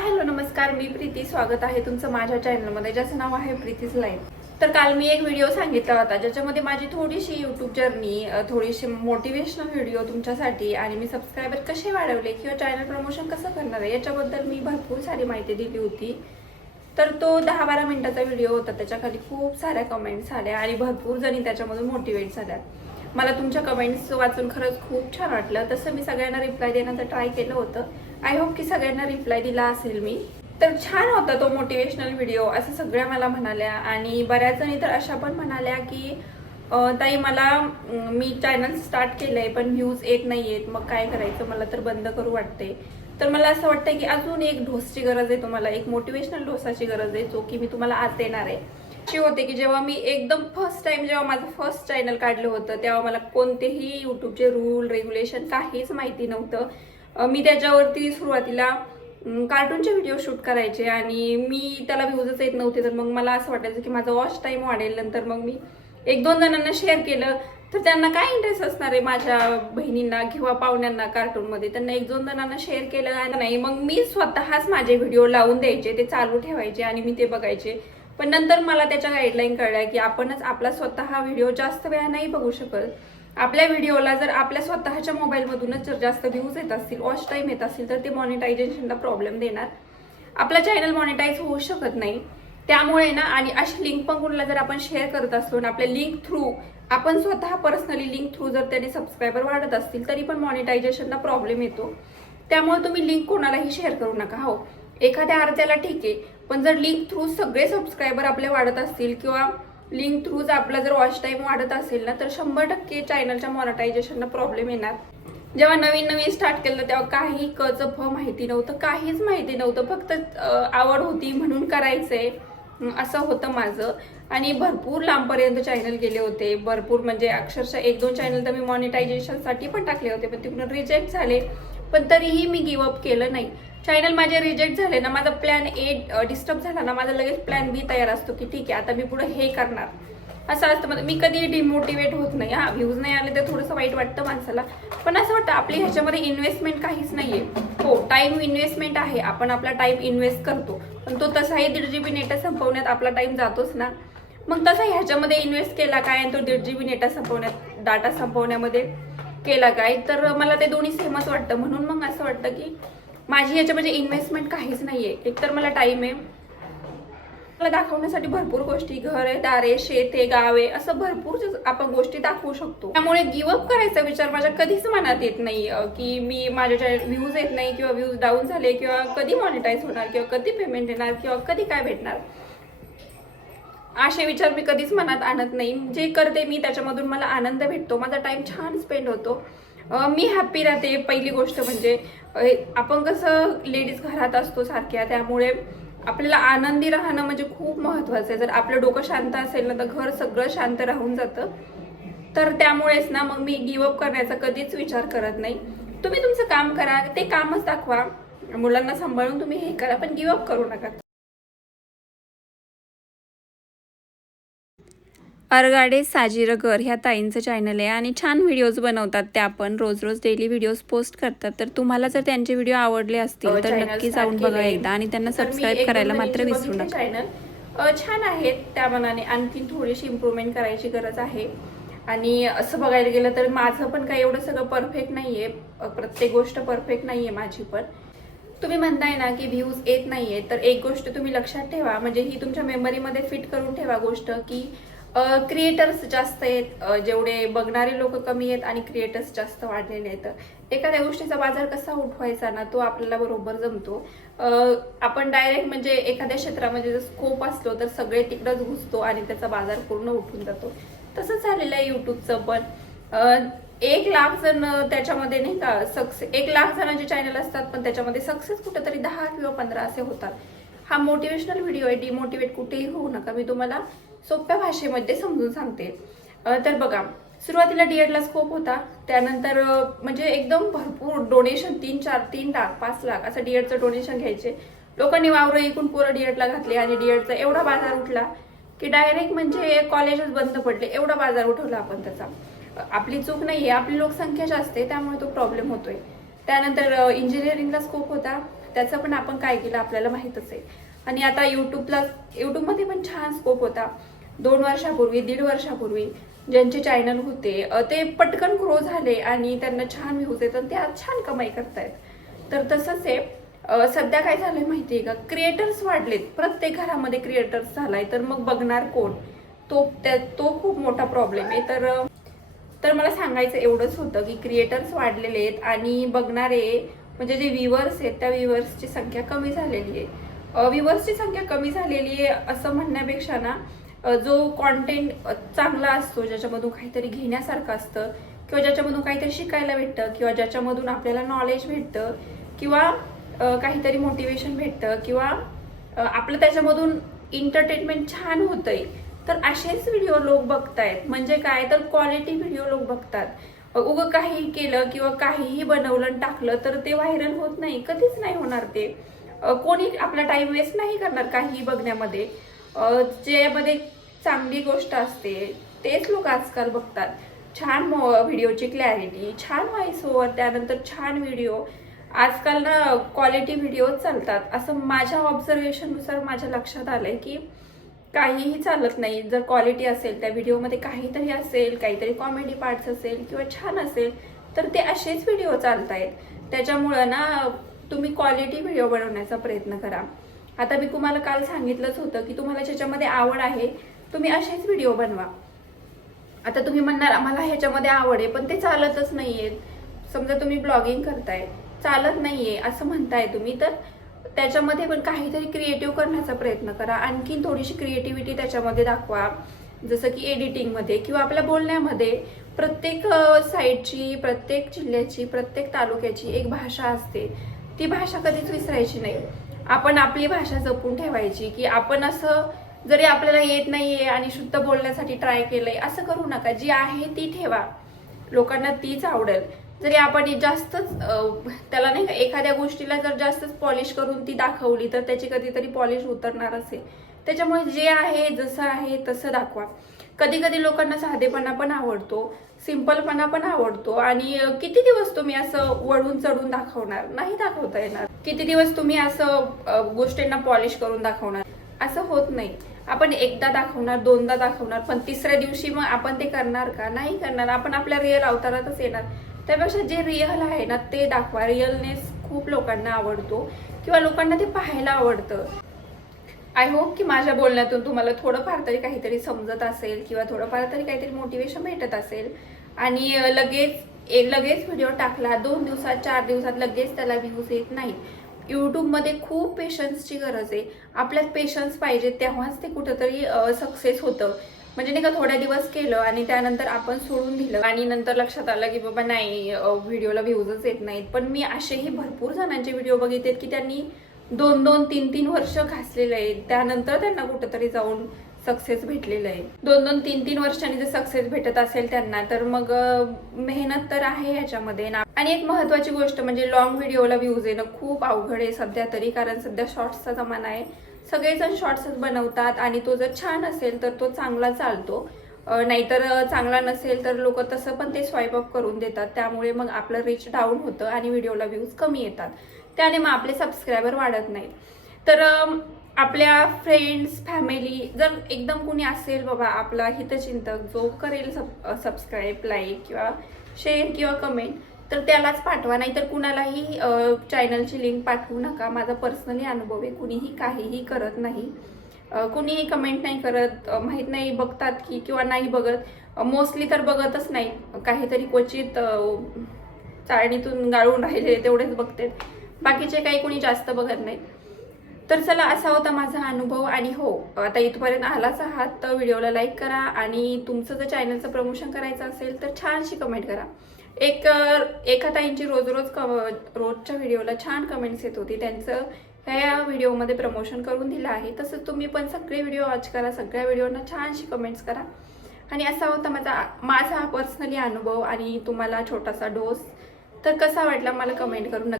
Hello नमस्कार, मी प्रीती. स्वागत आहे तुमचं माझ्या चॅनलमध्ये, ज्याचं नाव आहे प्रीतीज लाईफ. तर काल मी एक व्हिडिओ सांगितला होता ज्याच्यामध्ये माझी थोडीशी यूट्यूब जर्नी, थोडीशी मोटिवेशनल व्हिडिओ तुमच्यासाठी आणि मी सबस्क्रायबर कसे वाढवले किंवा चॅनल प्रमोशन कसं करणार आहे याच्याबद्दल मी भरपूर सारी माहिती दिली होती. तर तो 10-12 मिनिटाचा व्हिडिओ होता. त्याच्याखाली खूप साऱ्या कमेंट्स आल्या आणि भरपूर जणी त्याच्यामधून मोटिवेट झाल्या. मला तुमच्या कमेंट्स वाचून खरंच खूप छान वाटलं. तसं मी सगळ्यांना रिप्लाय देण्याचं ट्राय केलं होतं. आय होप की सगळ्यांना रिप्लाय दिला असेल मी. तर छान होता तो मोटिवेशनल व्हिडिओ असं सगळ्या मला म्हणाल्या. आणि बऱ्याच जणी तर अशा पण म्हणाल्या की ताई मी चॅनल स्टार्ट केलंय पण व्ह्यूज येत नाहीयेत, मग काय करायचं, मला तर बंद करू वाटते. तर मला असं वाटतं की अजून एक डोसची गरज आहे तुम्हाला, एक मोटिवेशनल डोसाची गरज आहे, जो की मी तुम्हाला आज देणार आहे. अशी होते की जेव्हा मी एकदम फर्स्ट टाइम जेव्हा माझं फर्स्ट चॅनल काढलं होतं तेव्हा मला कोणतेही यूट्यूबचे रूल रेग्युलेशन काहीच माहिती नव्हतं. मी त्याच्यावरती सुरुवातीला कार्टूनचे व्हिडिओ शूट करायचे आणि मी त्याला व्ह्यूजच येत नव्हते. तर मग मला असं वाटायचं की माझा वॉच टाईम वाढेल. नंतर मग मी 1-2 जणांना शेअर केलं तर त्यांना काय इंटरेस्ट असणार आहे, माझ्या बहिणींना किंवा पाहुण्यांना कार्टूनमध्ये. त्यांना 1-2 जणांना शेअर केलं नाही, मग मी स्वतःच माझे व्हिडिओ लावून द्यायचे, ते चालू ठेवायचे आणि मी ते बघायचे. पण नंतर मला त्याच्या गाईडलाईन कळल्या की आपणच आपला स्वतः व्हिडिओ जास्त वेळा नाही बघू शकत. आपल्या व्हिडिओला जर आपल्या स्वतःच्या मोबाईलमधूनच जर जास्त व्ह्यूज येत असतील, वॉच टाईम येत असेल, तर ते मॉनिटायझेशनला प्रॉब्लेम देणार. आपला चॅनल मॉनिटाईज होऊ शकत नाही. त्यामुळे ना, आणि अशी लिंक पण कोणाला जर आपण शेअर करत असलो ना, आपल्या लिंक थ्रू आपण स्वतः पर्सनली लिंक थ्रू जर त्याने सबस्क्रायबर वाढत असतील तरी पण मॉनिटायझेशनला प्रॉब्लेम येतो. त्यामुळे तुम्ही लिंक कोणालाही शेअर करू नका. हो, एखाद्या अर्ध्याला ठीक आहे, पण जर लिंक थ्रू सगळे सबस्क्रायबर आपले वाढत असतील किंवा लिंक थ्रूच आपला जर वॉच टाईम वाढत असेल ना, तर 100% चॅनलच्या मॉनिटायझेशनला प्रॉब्लेम येणार. जेव्हा नवीन स्टार्ट केलं तेव्हा काही क फ माहिती नव्हतं, काहीच माहिती नव्हतं. फक्त आवड होती म्हणून करायचंय असं होतं माझं. आणि भरपूर लांबपर्यंत चॅनल गेले होते. भरपूर म्हणजे अक्षरशः 1-2 चॅनल तर मी मॉनिटायझेशनसाठी पण टाकले होते, पण तिकडून रिजेक्ट झाले. पण तरीही मी गिव्हअप केलं नाही. चॅनल माझे रिजेक्ट झाले ना, माझा प्लॅन ए डिस्टर्ब झाला ना, माझा लगेच प्लॅन बी तयार असतो की ठीक आहे आता मी पुढे हे करणार, असं असतं. मी कधी डिमोटिवेट होत नाही. हा, व्ह्यूज नाही आले तर थोडंसं वाईट वाटतं माणसाला, पण असं वाटतं आपली ह्याच्यामध्ये इन्व्हेस्टमेंट काहीच नाहीये. हो, टाइम इन्व्हेस्टमेंट आहे, आपण आपला टाइम इन्व्हेस्ट करतो, पण तो तसाही 1.5 GB नेटा संपवण्यात आपला टाइम जातोच ना. मग तसा ह्याच्यामध्ये इन्व्हेस्ट केला काय आणि तो 1.5 GB नेटा संपवण्यात, डाटा संपवण्यामध्ये केला काय, तर मला ते दोन्ही सेमच वाटतं. म्हणून मग असं वाटतं की माझी याच्यामध्ये इन्व्हेस्टमेंट काहीच नाहीये. एकतर मला टाइम आहे, मला दाखवण्यासाठी भरपूर गोष्टी, घर आहे, दारे, शेत आहे, गाव आहे, असं भरपूर आपण गोष्टी दाखवू शकतो. त्यामुळे गिव्हअप करायचा विचार माझ्या कधीच मनात येत नाही की मी माझ्या व्ह्यूज येत नाही किंवा व्ह्यूज डाऊन झाले किंवा कधी मॉनिटाईज होणार किंवा कधी पेमेंट येणार किंवा कधी काय भेटणार, असे विचार मी कधीच मनात आणत नाही. जे करते मी त्याच्यामधून मला आनंद भेटतो, माझा टाइम छान स्पेंड होतो, मी हॅप्पी राहते. पहिली गोष्ट म्हणजे आपण कसं लेडीज घरात असतो सारख्या, त्यामुळे आपल्याला आनंदी राहणं म्हणजे खूप महत्वाचं आहे. जर आपलं डोकं शांत असेल ना, तर घर सगळं शांत राहून जातं. तर त्यामुळेच ना, मग मी गिव्हअप करण्याचा कधीच विचार करत नाही. तुम्ही तुमचं काम करा, ते कामच दाखवा, मुलांना सांभाळून तुम्ही हे करा, पण गिव्हअप करू नका. अरगाडे साजिरकर ह्या ताईंचं चॅनल आहे आणि छान व्हिडिओज बनवतात. त्या पण रोज डेली व्हिडिओज पोस्ट करतात. तर तुम्हाला जर त्यांचे व्हिडिओ आवडले असतील तर नक्की जाऊन बघा एकदा आणि त्यांना सबस्क्राईब करायला मात्र विसरू नका. चॅनल छान आहेत त्या मनाने, आणखी थोडीशी इम्प्रूव्हमेंट करायची गरज आहे. आणि असं बघायला गेलं तर माझं पण काही एवढं सगळं परफेक्ट नाहीये, प्रत्येक गोष्ट परफेक्ट नाहीये माझी पण. तुम्ही म्हणताय ना की व्ह्यूज येत नाहीये, तर एक गोष्ट तुम्ही लक्षात ठेवा, म्हणजे ही तुमच्या मेमरीमध्ये फिट करून ठेवा गोष्ट, की क्रिएटर्स जास्त आहेत, जेवढे बघणारे लोक कमी आहेत आणि क्रिएटर्स जास्त वाढलेले आहेत. एखाद्या गोष्टीचा बाजार कसा उठवायचा ना, तो आपल्याला बरोबर जमतो. आपण डायरेक्ट म्हणजे एखाद्या क्षेत्रामध्ये जर स्कोप असलो तर सगळे तिकडंच घुसतो आणि त्याचा बाजार पूर्ण उठून जातो. तसंच झालेलं आहे युट्यूबचं पण. 1 लाख जण त्याच्यामध्ये नाही का 1 लाख जणांचे चॅनल असतात, पण त्याच्यामध्ये सक्सेस कुठेतरी 10 किंवा 15 असे होतात. हा मोटिवेशनल व्हिडिओ आहे, डिमोटिवेट कुठेही होऊ नका. मी तुम्हाला सोप्या भाषेमध्ये समजून सांगते. तर बघा, सुरुवातीला डीएडला स्कोप होता, त्यानंतर म्हणजे एकदम भरपूर डोनेशन 3 लाख 5 लाख असं डीएडचं डोनेशन घ्यायचे. लोकांनी वावरं ऐकून पोरं डीएडला घातले आणि डीएडचा एवढा बाजार उठला की डायरेक्ट म्हणजे कॉलेजच बंद पडले, एवढा बाजार उठवला आपण त्याचा. आपली चूक नाहीये, आपली लोकसंख्या जास्त आहे त्यामुळे तो प्रॉब्लेम होतोय. त्यानंतर इंजिनिअरिंगला स्कोप होता, त्याचं पण आपण काय केलं आपल्याला माहीतच आहे. आणि आता यूट्यूबमध्ये पण छान स्कोप होता. 2 वर्षापूर्वी 1.5 वर्षापूर्वी ज्यांचे चॅनल होते ते पटकन ग्रो झाले आणि त्यांना छान व्ह्यूज येतात, ते आज छान कमाई करतायत. तर तसंच आहे सध्या काय झालंय माहितीये का, क्रिएटर्स वाढलेत, प्रत्येक घरामध्ये क्रिएटर्स झालाय, तर मग बघणार कोण, तो खूप मोठा प्रॉब्लेम आहे. तर मला सांगायचं एवढंच होतं की क्रिएटर्स वाढलेले आहेत आणि बघणारे म्हणजे जे व्ह्युअर्स आहेत त्या व्ह्युअर्सची संख्या कमी झालेली आहे. व्ह्युअर्सची संख्या कमी झालेली आहे असं म्हणण्यापेक्षा ना, जो कॉन्टेंट चांगला असतो, ज्याच्यामधून काहीतरी घेण्यासारखं असतं किंवा ज्याच्यामधून काहीतरी शिकायला भेटतं किंवा ज्याच्यामधून आपल्याला नॉलेज भेटतं किंवा काहीतरी मोटिवेशन भेटतं किंवा आपलं त्याच्यामधून एंटरटेनमेंट छान होतंय, तर असेच व्हिडिओ लोक बघतायत. म्हणजे काय तर क्वालिटी व्हिडिओ लोक बघतात. उगं काही केलं किंवा काहीही बनवलं टाकलं तर ते व्हायरल होत नाही, कधीच नाही होणार ते. कोणी आपला टाइम वेस्ट नाही करणार काहीही बघण्यामध्ये. ज्यामध्ये चांगली गोष्ट असते तेच लोक आजकाल बघतात. छान व्हिडिओची क्लॅरिटी, छान व्हॉइस ओव्हर, त्यानंतर छान व्हिडिओ, आजकाल ना क्वालिटी व्हिडिओ चालतात. असं माझ्या ऑब्झर्वेशननुसार माझ्या लक्षात आलंय की काहीही चालत नाही जर क्वालिटी असेल, त्या व्हिडिओमध्ये काहीतरी असेल, काहीतरी कॉमेडी पार्ट्स असेल किंवा छान असेल, तर ते असेच व्हिडिओ चालतायत. त्याच्यामुळं ना तुम्ही क्वालिटी व्हिडिओ बनवण्याचा प्रयत्न करा. आता मी तुम्हाला काल सांगितलंच होतं की तुम्हाला ज्याच्यामध्ये आवड आहे तुम्ही असेच व्हिडिओ बनवा. आता तुम्ही म्हणणार आम्हाला ह्याच्यामध्ये आवड आहे पण ते चालतच नाहीये. समजा तुम्ही ब्लॉगिंग करताय, चालत नाहीये असं म्हणताय तुम्ही, तर त्याच्यामध्ये पण काहीतरी क्रिएटिव्ह करण्याचा प्रयत्न करा. आणखीन थोडीशी क्रिएटिव्हिटी त्याच्यामध्ये दाखवा, जसं की एडिटिंगमध्ये किंवा आपल्या बोलण्यामध्ये. प्रत्येक साईडची, प्रत्येक जिल्ह्याची, प्रत्येक तालुक्याची एक भाषा असते, ती भाषा कधीच विसरायची नाही. आपण आपली भाषा जपून ठेवायची. की आपण असं जरी आपल्याला येत नाहीये आणि शुद्ध बोलण्यासाठी ट्राय केलंय असं करू नका. जी आहे ती ठेवा, लोकांना तीच आवडेल. जरी आपण जास्तच त्याला नाही, एखाद्या गोष्टीला जर जास्तच पॉलिश करून ती दाखवली तर त्याची कधीतरी पॉलिश उतरणार असेल. त्याच्यामुळे जे आहे जसं आहे तसं दाखवा. कधी कधी लोकांना साधेपणा पण आवडतो, सिंपलपणा पण आवडतो. आणि किती दिवस तुम्ही असं वळून चढून दाखवणार, नाही दाखवता येणार. किती दिवस तुम्ही असं गोष्टींना पॉलिश करून दाखवणार, असं होत नाही. आपण एकदा दाखवणार, 2दा दाखवणार, पण तिसऱ्या दिवशी मग आपण ते करणार का, नाही करणार. आपण आपल्या रिअल अवतारातच येणार. त्यापेक्षा जे रिअल आहे ना ते दाखवा. रिअलनेस खूप लोकांना आवडतो किंवा लोकांना ते पाहायला आवडतं. आय होप की माझ्या बोलण्यातून तुम्हाला थोडंफार तरी काहीतरी समजत असेल किंवा थोडंफार तरी काहीतरी मोटिवेशन भेटत असेल. आणि लगेच व्हिडिओ टाकला 2 दिवसात 4 दिवसात लगेच त्याला व्ह्यूज येत नाही. यूट्यूबमध्ये खूप पेशन्सची गरज आहे. आपल्यात पेशन्स पाहिजे, तेव्हाच ते कुठंतरी सक्सेस होतं. म्हणजे नाही का, थोड्या दिवस केलं आणि त्यानंतर आपण सोडून दिलं आणि नंतर लक्षात आलं की बाबा नाही, व्हिडिओला व्ह्यूजच येत नाहीत. पण मी असेही भरपूर जणांचे व्हिडिओ बघितलेत की त्यांनी 2-2, 3-3 वर्ष घासलेलं आहे, त्यानंतर त्यांना कुठंतरी जाऊन सक्सेस भेटलेलं आहे. 2-2, 3-3 वर्षांनी जर सक्सेस भेटत असेल त्यांना, तर मग मेहनत तर आहे याच्यामध्ये ना. आणि एक महत्वाची गोष्ट म्हणजे लॉंग व्हिडिओला व्ह्यूज येणं खूप अवघड आहे सध्या तरी, कारण सध्या शॉर्ट्सचा जमाना आहे. सगळेजण शॉर्ट्सच बनवतात आणि तो जर छान असेल तर तो चांगला चालतो, नाहीतर चांगला नसेल तर लोक तसं पण ते स्वाईप अप करून देतात. त्यामुळे मग आपलं रीच डाऊन होतं आणि व्हिडिओला व्ह्यूज कमी येतात, त्याने मग आपले सबस्क्रायबर वाढत नाहीत. तर आपल्या फ्रेंड्स, फॅमिली जर एकदम कोणी असेल बाबा आपला हितचिंतक जो करेल सबस्क्राईब, लाईक किंवा शेअर किंवा कमेंट, तर त्यालाच पाठवा. नाहीतर कुणालाही चॅनलची लिंक पाठवू नका. माझा पर्सनली अनुभव आहे, कुणीही काहीही करत नाही, कुणीही कमेंट नाही करत. माहीत नाही बघतात की किंवा नाही बघत, मोस्टली तर बघतच नाही. काहीतरी क्वचित चाळणीतून गाळून राहिले तेवढेच बघते, बाकीचे काही कोणी जास्त बघत नाहीत. तर चला, असा होता माझा अनुभव. आणि हो, आता इथपर्यंत आलाच आहात तर व्हिडिओला लाईक करा आणि तुमचं जर चॅनलचं प्रमोशन करायचं असेल तर छानशी कमेंट करा. एका ताईंची रोजच्या व्हिडिओला छान कमेंट्स येत होती, त्यांचं ह्या व्हिडिओमध्ये प्रमोशन करून दिलं आहे. तसंच तुम्ही पण सगळे व्हिडिओ वॉच करा, सगळ्या व्हिडिओना छानशी कमेंट्स करा. आणि असा होता माझा पर्सनली अनुभव आणि तुम्हाला छोटासा डोस. तर कसा वाटला मला कमेंट करून